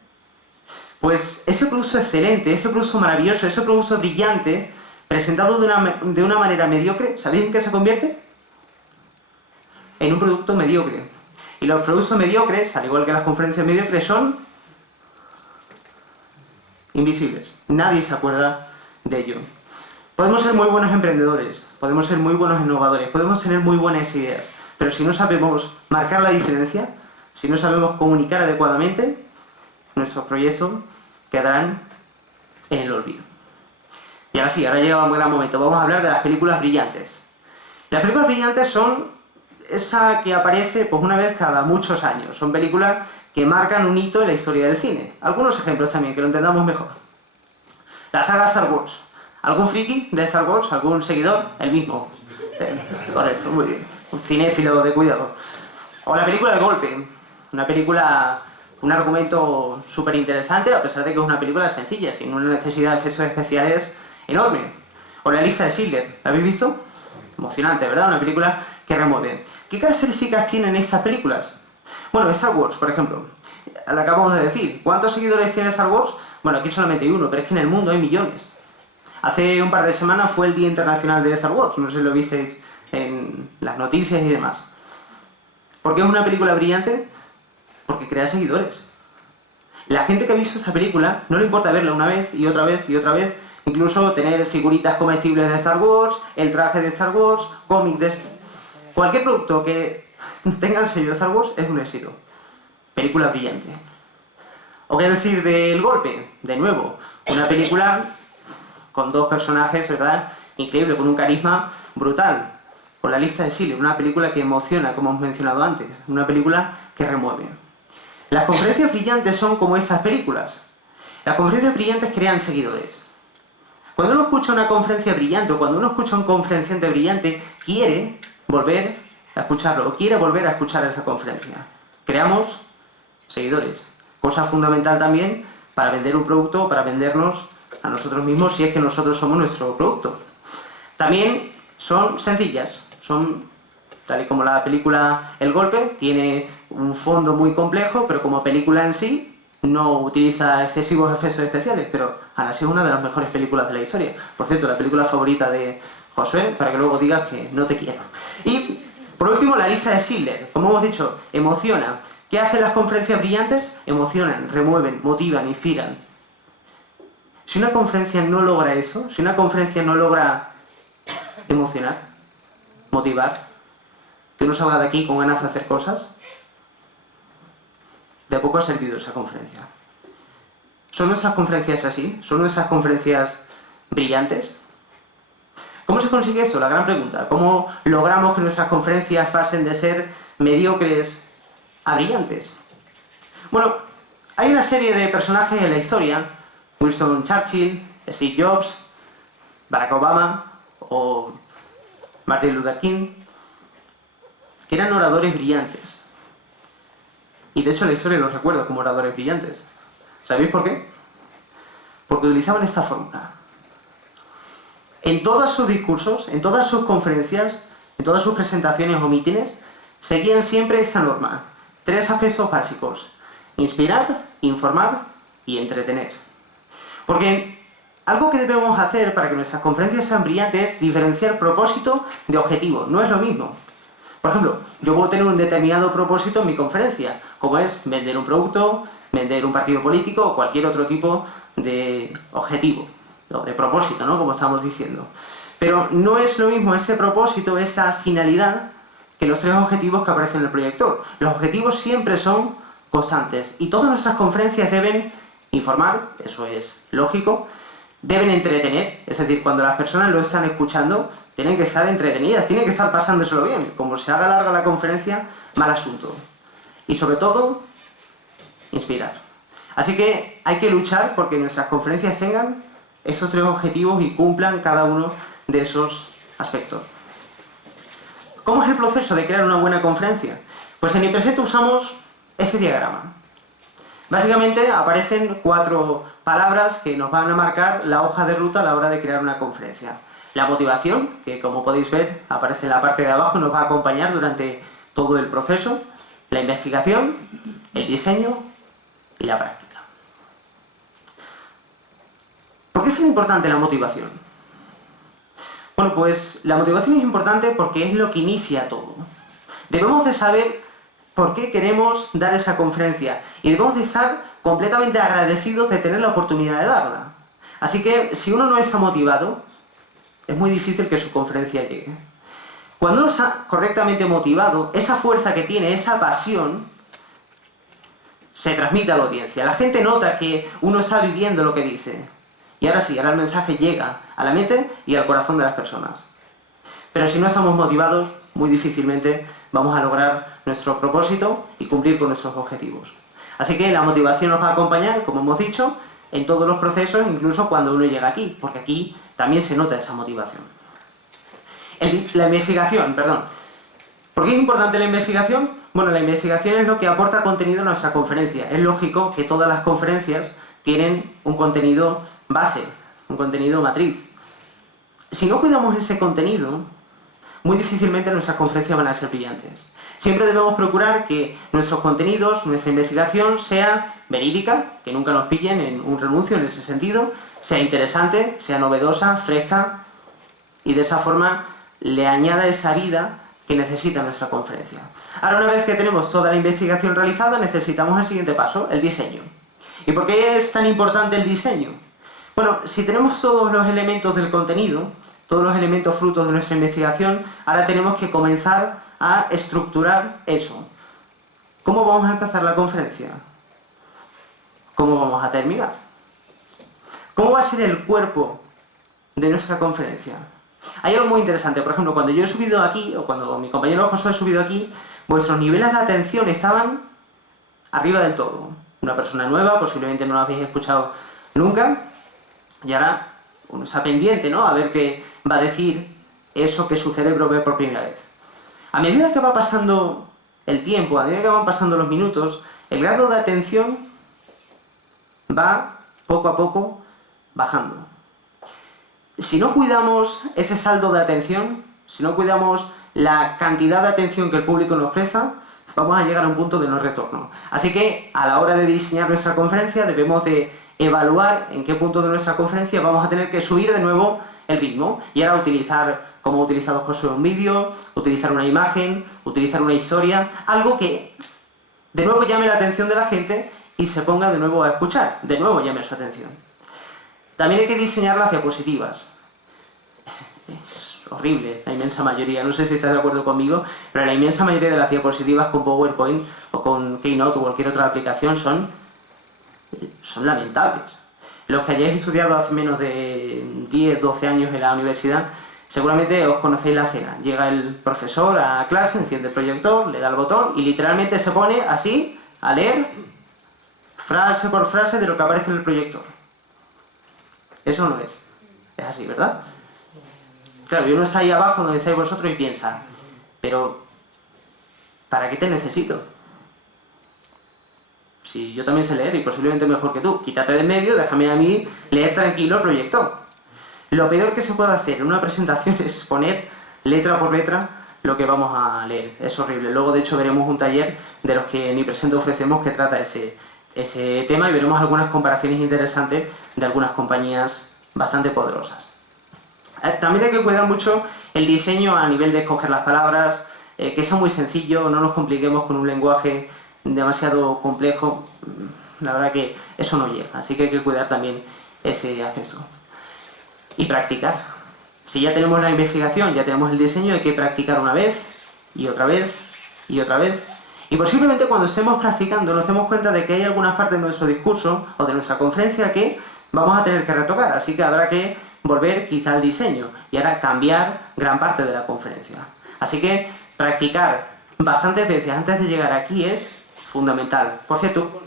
Pues ese producto excelente, ese producto maravilloso, ese producto brillante, presentado de una manera mediocre, ¿sabéis en qué se convierte? En un producto mediocre. Y los productos mediocres, al igual que las conferencias mediocres, son invisibles. Nadie se acuerda de ello. Podemos ser muy buenos emprendedores, podemos ser muy buenos innovadores, podemos tener muy buenas ideas, pero si no sabemos marcar la diferencia, si no sabemos comunicar adecuadamente, nuestros proyectos quedarán en el olvido. Y ahora sí, ahora llega un gran momento. Vamos a hablar de las películas brillantes. Las películas brillantes son esa que aparece pues una vez cada muchos años. Son películas que marcan un hito en la historia del cine. Algunos ejemplos también, que lo entendamos mejor. La saga Star Wars. ¿Algún friki de Star Wars? ¿Algún seguidor? El mismo. Correcto, muy bien. Un cinéfilo de cuidado. O la película El Golpe. Una película, un argumento súper interesante, a pesar de que es una película sencilla, sin una necesidad de efectos especiales enorme. O La lista de Schindler. ¿La habéis visto? Emocionante, ¿verdad? Una película que remueve. ¿Qué características tienen estas películas? Bueno, Star Wars, por ejemplo. Le acabamos de decir. ¿Cuántos seguidores tiene Star Wars? Bueno, aquí solamente hay uno, pero es que en el mundo hay millones. Hace un par de semanas fue el Día Internacional de Star Wars. No sé si lo visteis en las noticias y demás. ¿Por qué es una película brillante? Porque crea seguidores. La gente que ha visto esta película no le importa verla una vez y otra vez y otra vez. Incluso tener figuritas comestibles de Star Wars, el traje de Star Wars, cómics de... Cualquier producto que tenga el sello de Star Wars es un éxito. Película brillante. ¿O qué decir del Golpe? De nuevo, una película con dos personajes, ¿verdad? Increíble, con un carisma brutal. Con La lista de Schindler, una película que emociona, como hemos mencionado antes. Una película que remueve. Las conferencias brillantes son como estas películas. Las conferencias brillantes crean seguidores. Cuando uno escucha una conferencia brillante o cuando uno escucha a un conferenciante brillante, quiere volver a escucharlo o quiere volver a escuchar esa conferencia. Creamos seguidores. Cosa fundamental también para vender un producto, para vendernos a nosotros mismos si es que nosotros somos nuestro producto. También son sencillas. Son, tal y como la película El Golpe, tiene un fondo muy complejo, pero como película en sí no utiliza excesivos efectos especiales, pero aún así es una de las mejores películas de la historia. Por cierto, la película favorita de Josué, para que luego digas que no te quiero. Y, por último, La lista de Schindler. Como hemos dicho, emociona. ¿Qué hacen las conferencias brillantes? Emocionan, remueven, motivan, inspiran. Si una conferencia no logra eso, si una conferencia no logra emocionar, motivar, que uno salga de aquí con ganas de hacer cosas, de poco ha servido esa conferencia. ¿Son nuestras conferencias así? ¿Son nuestras conferencias brillantes? ¿Cómo se consigue esto? La gran pregunta. ¿Cómo logramos que nuestras conferencias pasen de ser mediocres a brillantes? Bueno, hay una serie de personajes en la historia, Winston Churchill, Steve Jobs, Barack Obama o Martin Luther King, que eran oradores brillantes. Y de hecho la historia los recuerda como oradores brillantes. ¿Sabéis por qué? Porque utilizaban esta fórmula. En todos sus discursos, en todas sus conferencias, en todas sus presentaciones o mítines, seguían siempre esta norma. 3 aspectos básicos: inspirar, informar y entretener. Porque algo que debemos hacer para que nuestras conferencias sean brillantes es diferenciar propósito de objetivo. No es lo mismo. Por ejemplo, yo puedo tener un determinado propósito en mi conferencia, como es vender un producto, vender un partido político o cualquier otro tipo de objetivo, o de propósito, ¿no? Como estamos diciendo. Pero no es lo mismo ese propósito, esa finalidad, que los 3 objetivos que aparecen en el proyector. Los objetivos siempre son constantes y todas nuestras conferencias deben informar, eso es lógico, deben entretener, es decir, cuando las personas lo están escuchando, tienen que estar entretenidas, tienen que estar pasándoselo bien. Como se haga larga la conferencia, mal asunto. Y sobre todo, inspirar. Así que hay que luchar porque nuestras conferencias tengan esos 3 objetivos y cumplan cada uno de esos aspectos. ¿Cómo es el proceso de crear una buena conferencia? Pues en Impreset usamos este diagrama. Básicamente aparecen 4 palabras que nos van a marcar la hoja de ruta a la hora de crear una conferencia. La motivación, que como podéis ver aparece en la parte de abajo y nos va a acompañar durante todo el proceso. La investigación, el diseño y la práctica. ¿Por qué es tan importante la motivación? Bueno, pues la motivación es importante porque es lo que inicia todo. Debemos de saber por qué queremos dar esa conferencia y debemos de estar completamente agradecidos de tener la oportunidad de darla. Así que si uno no está motivado, es muy difícil que su conferencia llegue. Cuando uno está correctamente motivado, esa fuerza que tiene, esa pasión, se transmite a la audiencia. La gente nota que uno está viviendo lo que dice. Y ahora sí, ahora el mensaje llega a la mente y al corazón de las personas. Pero si no estamos motivados, muy difícilmente vamos a lograr nuestro propósito y cumplir con nuestros objetivos. Así que la motivación nos va a acompañar, como hemos dicho, en todos los procesos, incluso cuando uno llega aquí, porque aquí también se nota esa motivación. La investigación, perdón. ¿Por qué es importante la investigación? Bueno, la investigación es lo que aporta contenido a nuestra conferencia. Es lógico que todas las conferencias tienen un contenido base, un contenido matriz. Si no cuidamos ese contenido, muy difícilmente nuestras conferencias van a ser brillantes. Siempre debemos procurar que nuestros contenidos, nuestra investigación sea verídica, que nunca nos pillen en un renuncio en ese sentido, sea interesante, sea novedosa, fresca, y de esa forma le añada esa vida que necesita nuestra conferencia. Ahora, una vez que tenemos toda la investigación realizada, necesitamos el siguiente paso, el diseño. ¿Y por qué es tan importante el diseño? Bueno, si tenemos todos los elementos del contenido, todos los elementos frutos de nuestra investigación, ahora tenemos que comenzar a estructurar eso. ¿Cómo vamos a empezar la conferencia? ¿Cómo vamos a terminar? ¿Cómo va a ser el cuerpo de nuestra conferencia? Hay algo muy interesante, por ejemplo, cuando yo he subido aquí, o cuando mi compañero Josué ha subido aquí, vuestros niveles de atención estaban arriba del todo. Una persona nueva, posiblemente no lo habéis escuchado nunca, y ahora uno está pendiente, ¿no?, a ver qué va a decir eso que su cerebro ve por primera vez. A medida que va pasando el tiempo, a medida que van pasando los minutos, el grado de atención va poco a poco bajando. Si no cuidamos ese saldo de atención, si no cuidamos la cantidad de atención que el público nos presta, vamos a llegar a un punto de no retorno. Así que a la hora de diseñar nuestra conferencia debemos de evaluar en qué punto de nuestra conferencia vamos a tener que subir de nuevo el ritmo y ahora utilizar, como ha utilizado Josué, un vídeo, utilizar una imagen, utilizar una historia, algo que de nuevo llame la atención de la gente y se ponga de nuevo a escuchar, de nuevo llame su atención. También hay que diseñar las diapositivas. Es horrible, la inmensa mayoría, no sé si estás de acuerdo conmigo, pero la inmensa mayoría de las diapositivas con PowerPoint o con Keynote o cualquier otra aplicación son lamentables. Los que hayáis estudiado hace menos de 10, 12 años en la universidad, seguramente os conocéis la escena. Llega el profesor a clase, enciende el proyector, le da el botón y literalmente se pone así a leer frase por frase de lo que aparece en el proyector. Eso no es así, ¿verdad? Claro, y uno está ahí abajo donde estáis vosotros y piensa, pero ¿para qué te necesito? Si yo también sé leer y posiblemente mejor que tú, quítate de en medio, déjame a mí leer tranquilo el proyector. Lo peor que se puede hacer en una presentación es poner letra por letra lo que vamos a leer. Es horrible. Luego, de hecho, veremos un taller de los que en Impreset ofrecemos que trata ese tema y veremos algunas comparaciones interesantes de algunas compañías bastante poderosas. También hay que cuidar mucho el diseño a nivel de escoger las palabras, que sea muy sencillo, no nos compliquemos con un lenguaje demasiado complejo. La verdad que eso no llega, así que hay que cuidar también ese aspecto. Y practicar. Si ya tenemos la investigación, ya tenemos el diseño, hay que practicar una vez, y otra vez, y otra vez. Y posiblemente cuando estemos practicando nos demos cuenta de que hay algunas partes de nuestro discurso o de nuestra conferencia que vamos a tener que retocar, así que habrá que volver quizá al diseño y ahora cambiar gran parte de la conferencia. Así que practicar bastantes veces antes de llegar aquí es fundamental. Por cierto,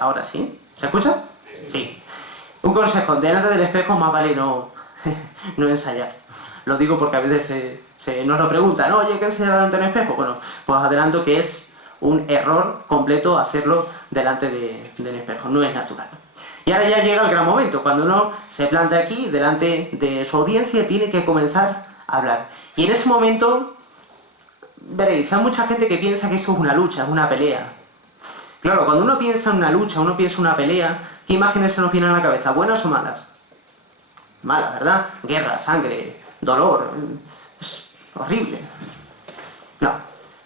ahora sí, ¿se escucha? Sí. Un consejo, delante del espejo más vale no ensayar. Lo digo porque a veces nos lo preguntan, oye, ¿qué ensayar delante del espejo? Bueno, pues adelanto que es un error completo hacerlo delante del espejo, no es natural. Y ahora ya llega el gran momento, cuando uno se planta aquí, delante de su audiencia, tiene que comenzar a hablar. Y en ese momento, veréis, hay mucha gente que piensa que esto es una lucha, es una pelea. Claro, cuando uno piensa en una lucha, uno piensa en una pelea, ¿qué imágenes se nos vienen a la cabeza? ¿Buenas o malas? Malas, ¿verdad? Guerra, sangre, dolor. Es horrible.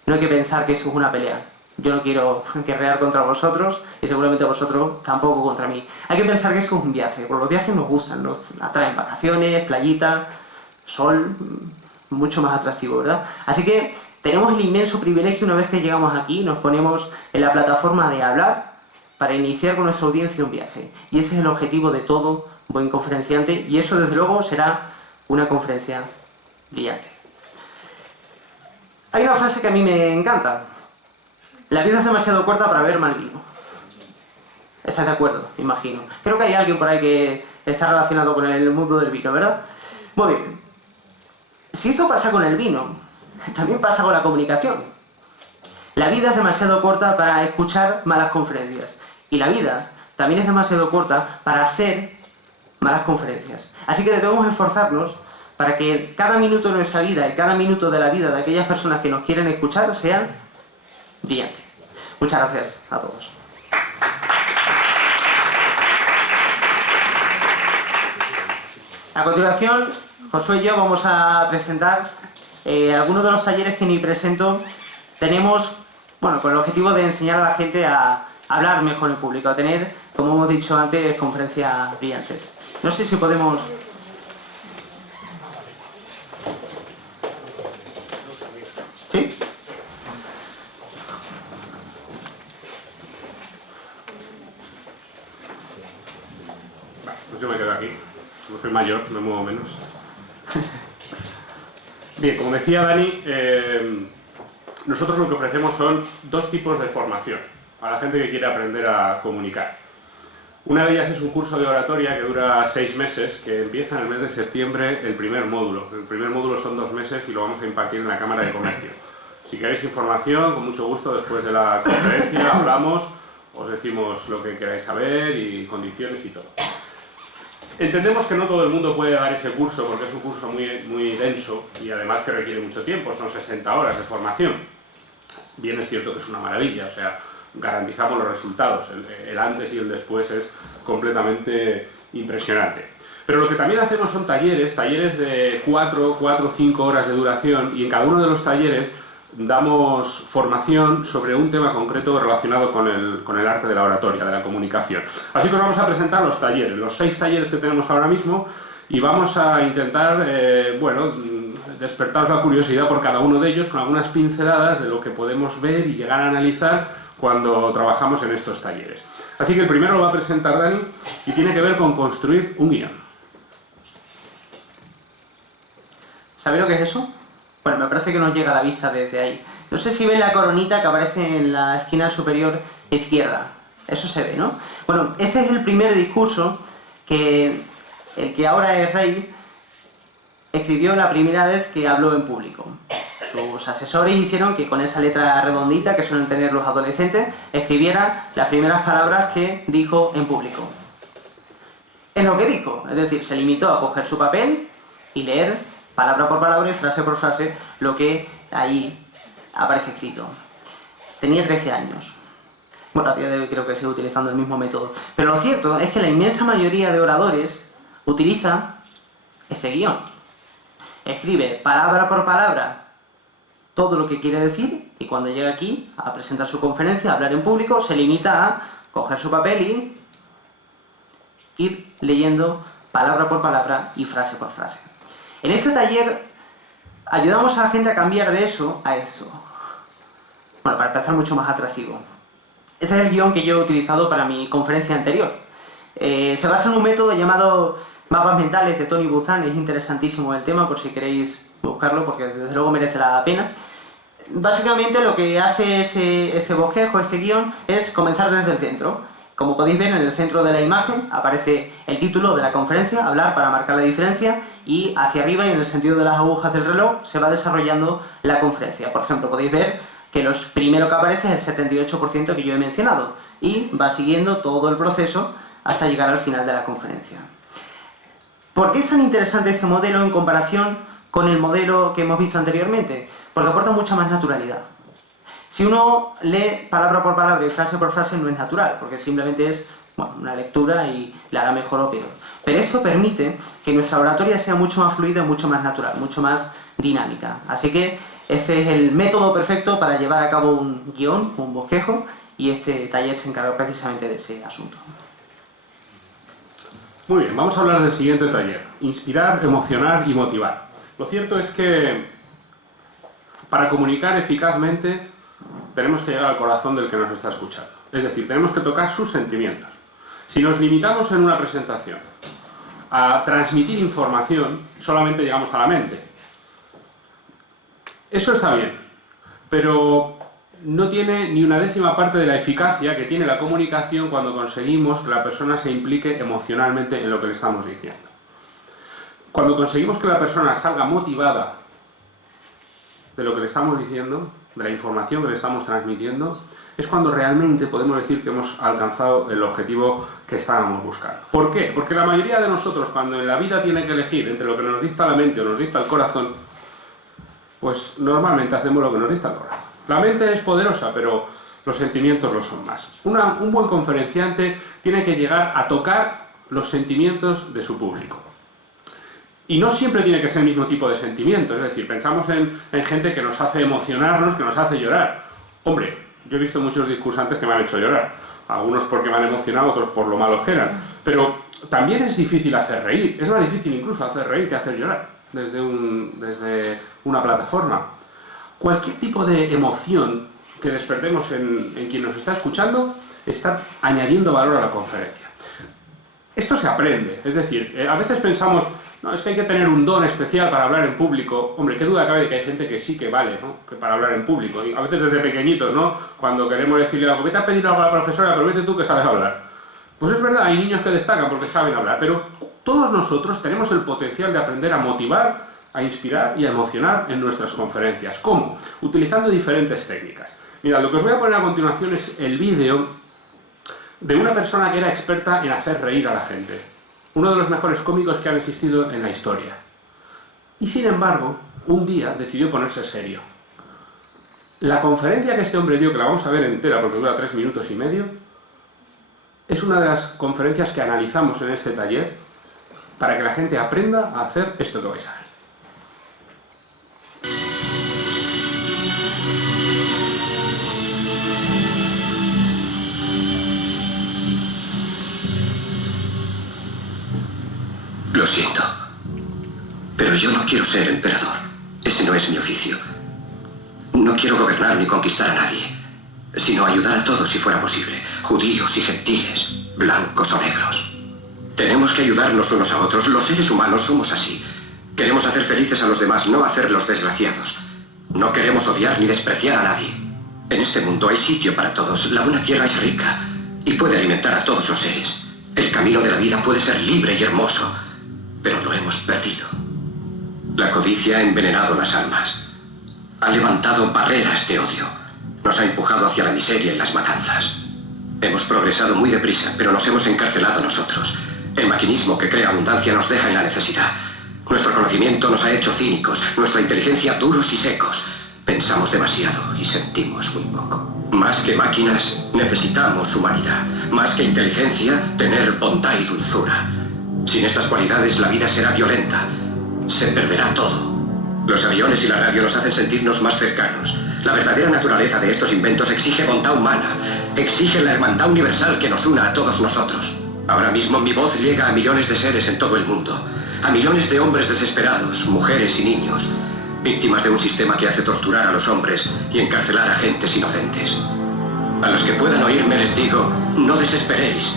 No hay que pensar que eso es una pelea. Yo no quiero guerrear contra vosotros y seguramente vosotros tampoco contra mí. Hay que pensar que esto es un viaje. Porque los viajes nos gustan, nos atraen vacaciones, playita, sol, mucho más atractivo, ¿verdad? Así que tenemos el inmenso privilegio, una vez que llegamos aquí, nos ponemos en la plataforma de hablar para iniciar con nuestra audiencia un viaje. Y ese es el objetivo de todo buen conferenciante y eso desde luego será una conferencia brillante. Hay una frase que a mí me encanta. La vida es demasiado corta para beber mal vino. ¿Estás de acuerdo? Imagino. Creo que hay alguien por ahí que está relacionado con el mundo del vino, ¿verdad? Muy bien. Si esto pasa con el vino, también pasa con la comunicación. La vida es demasiado corta para escuchar malas conferencias. Y la vida también es demasiado corta para hacer malas conferencias. Así que debemos esforzarnos para que cada minuto de nuestra vida y cada minuto de la vida de aquellas personas que nos quieren escuchar sea brillante. Muchas gracias a todos. A continuación, Josué y yo vamos a presentar algunos de los talleres que ni presento. Tenemos, bueno, con el objetivo de enseñar a la gente a hablar mejor en público, a tener, como hemos dicho antes, conferencias brillantes. No sé si podemos... ¿Sí? Pues yo me quedo aquí. No soy mayor, me muevo menos. Bien, como decía Dani, nosotros lo que ofrecemos son dos tipos de formación a la gente que quiere aprender a comunicar. Una de ellas es un curso de oratoria que dura 6 meses, que empieza en el mes de septiembre el primer módulo. El primer módulo son 2 meses y lo vamos a impartir en la Cámara de Comercio. Si queréis información, con mucho gusto, después de la conferencia hablamos, os decimos lo que queráis saber y condiciones y todo. Entendemos que no todo el mundo puede dar ese curso porque es un curso muy denso y además que requiere mucho tiempo, son 60 horas de formación. Bien es cierto que es una maravilla, o sea, garantizamos los resultados, el antes y el después es completamente impresionante. Pero lo que también hacemos son talleres de 4 o 5 horas de duración y en cada uno de los talleres damos formación sobre un tema concreto relacionado con el arte de la oratoria, de la comunicación. Así que os vamos a presentar los talleres, los 6 talleres que tenemos ahora mismo y vamos a intentar, despertaros la curiosidad por cada uno de ellos con algunas pinceladas de lo que podemos ver y llegar a analizar cuando trabajamos en estos talleres. Así que el primero lo va a presentar Dani y tiene que ver con construir un guión. ¿Sabéis lo que es eso? Bueno, me parece que nos llega a la vista desde ahí. No sé si ven la coronita que aparece en la esquina superior izquierda. Eso se ve, ¿no? Bueno, este es el primer discurso que el que ahora es rey escribió la primera vez que habló en público. Sus asesores hicieron que con esa letra redondita que suelen tener los adolescentes, escribiera las primeras palabras que dijo en público. Es lo que dijo, es decir, se limitó a coger su papel y leer palabra por palabra y frase por frase lo que ahí aparece escrito. Tenía 13 años. Bueno, a día de hoy creo que sigue utilizando el mismo método. Pero lo cierto es que la inmensa mayoría de oradores utiliza este guión. Escribe palabra por palabra todo lo que quiere decir y cuando llega aquí a presentar su conferencia, a hablar en público, se limita a coger su papel y ir leyendo palabra por palabra y frase por frase. En este taller ayudamos a la gente a cambiar de eso a eso. Bueno, para empezar, mucho más atractivo. Este es el guión que yo he utilizado para mi conferencia anterior. Se basa en un método llamado mapas mentales de Tony Buzan. Es interesantísimo el tema, por si queréis buscarlo, porque desde luego merece la pena. Básicamente lo que hace ese bosquejo, este guión, es comenzar desde el centro. Como podéis ver, en el centro de la imagen aparece el título de la conferencia, hablar para marcar la diferencia, y hacia arriba y en el sentido de las agujas del reloj se va desarrollando la conferencia. Por ejemplo, podéis ver que lo primero que aparece es el 78% que yo he mencionado, y va siguiendo todo el proceso hasta llegar al final de la conferencia. ¿Por qué es tan interesante este modelo en comparación con el modelo que hemos visto anteriormente? Porque aporta mucha más naturalidad. Si uno lee palabra por palabra y frase por frase, no es natural, porque simplemente es una lectura y la hará mejor o peor. Pero eso permite que nuestra oratoria sea mucho más fluida, mucho más natural, mucho más dinámica. Así que este es el método perfecto para llevar a cabo un guión, un bosquejo, y este taller se encarga precisamente de ese asunto. Muy bien, vamos a hablar del siguiente taller: inspirar, emocionar y motivar. Lo cierto es que para comunicar eficazmente tenemos que llegar al corazón del que nos está escuchando. Es decir, tenemos que tocar sus sentimientos. Si nos limitamos en una presentación a transmitir información, solamente llegamos a la mente. Eso está bien, pero no tiene ni una décima parte de la eficacia que tiene la comunicación cuando conseguimos que la persona se implique emocionalmente en lo que le estamos diciendo. Cuando conseguimos que la persona salga motivada de lo que le estamos diciendo, de la información que le estamos transmitiendo, es cuando realmente podemos decir que hemos alcanzado el objetivo que estábamos buscando. ¿Por qué? Porque la mayoría de nosotros, cuando en la vida tiene que elegir entre lo que nos dicta la mente o nos dicta el corazón, pues normalmente hacemos lo que nos dicta el corazón. La mente es poderosa, pero los sentimientos lo son más. Un buen conferenciante tiene que llegar a tocar los sentimientos de su público. Y no siempre tiene que ser el mismo tipo de sentimiento, es decir, pensamos en gente que nos hace emocionarnos, que nos hace llorar. Hombre, yo he visto muchos discursantes que me han hecho llorar, algunos porque me han emocionado, otros por lo malos que eran, pero también es difícil hacer reír, es más difícil incluso hacer reír que hacer llorar desde una plataforma. Cualquier tipo de emoción que despertemos en quien nos está escuchando está añadiendo valor a la conferencia. Esto se aprende, es decir, a veces pensamos, no, es que hay que tener un don especial para hablar en público. Hombre, qué duda cabe de que hay gente que sí que vale, ¿no?, que para hablar en público. Y a veces desde pequeñitos, ¿no?, cuando queremos decirle algo, vete a pedir algo a la profesora, pero vete tú que sabes hablar. Pues es verdad, hay niños que destacan porque saben hablar, pero todos nosotros tenemos el potencial de aprender a motivar, a inspirar y a emocionar en nuestras conferencias. ¿Cómo? Utilizando diferentes técnicas. Mirad, lo que os voy a poner a continuación es el vídeo de una persona que era experta en hacer reír a la gente. Uno de los mejores cómicos que han existido en la historia. Y sin embargo, un día decidió ponerse serio. La conferencia que este hombre dio, que la vamos a ver entera porque dura 3 minutos y medio, es una de las conferencias que analizamos en este taller para que la gente aprenda a hacer esto que vais a ver. Lo siento, pero yo no quiero ser emperador. Ese no es mi oficio. No quiero gobernar ni conquistar a nadie, sino ayudar a todos si fuera posible, judíos y gentiles, blancos o negros. Tenemos que ayudarnos unos a otros. Los seres humanos somos así. Queremos hacer felices a los demás, no hacerlos desgraciados. No queremos odiar ni despreciar a nadie. En este mundo hay sitio para todos. La buena tierra es rica y puede alimentar a todos los seres. El camino de la vida puede ser libre y hermoso, pero lo hemos perdido. La codicia ha envenenado las almas. Ha levantado barreras de odio. Nos ha empujado hacia la miseria y las matanzas. Hemos progresado muy deprisa, pero nos hemos encarcelado nosotros. El maquinismo que crea abundancia nos deja en la necesidad. Nuestro conocimiento nos ha hecho cínicos, nuestra inteligencia duros y secos. Pensamos demasiado y sentimos muy poco. Más que máquinas, necesitamos humanidad. Más que inteligencia, tener bondad y dulzura. Sin estas cualidades, la vida será violenta. Se perderá todo. Los aviones y la radio nos hacen sentirnos más cercanos. La verdadera naturaleza de estos inventos exige bondad humana. Exige la hermandad universal que nos una a todos nosotros. Ahora mismo mi voz llega a millones de seres en todo el mundo. A millones de hombres desesperados, mujeres y niños. víctimas de un sistema que hace torturar a los hombres y encarcelar a gentes inocentes. A los que puedan oírme les digo, no desesperéis.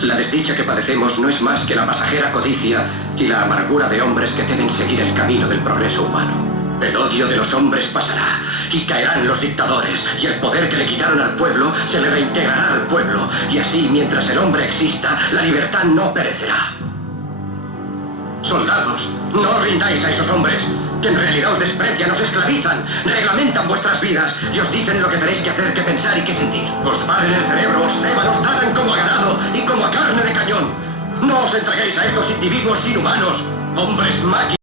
La desdicha que padecemos no es más que la pasajera codicia y la amargura de hombres que temen seguir el camino del progreso humano. El odio de los hombres pasará y caerán los dictadores, y el poder que le quitaron al pueblo se le reintegrará al pueblo, y así mientras el hombre exista, la libertad no perecerá. Soldados, no os rindáis a esos hombres, que en realidad os desprecian, os esclavizan, reglamentan vuestras vidas y os dicen lo que tenéis que hacer, que pensar y que sentir. Os barren el cerebro, os ceban, os tratan como a ganado y como a carne de cañón. No os entreguéis a estos individuos inhumanos, hombres máquinas.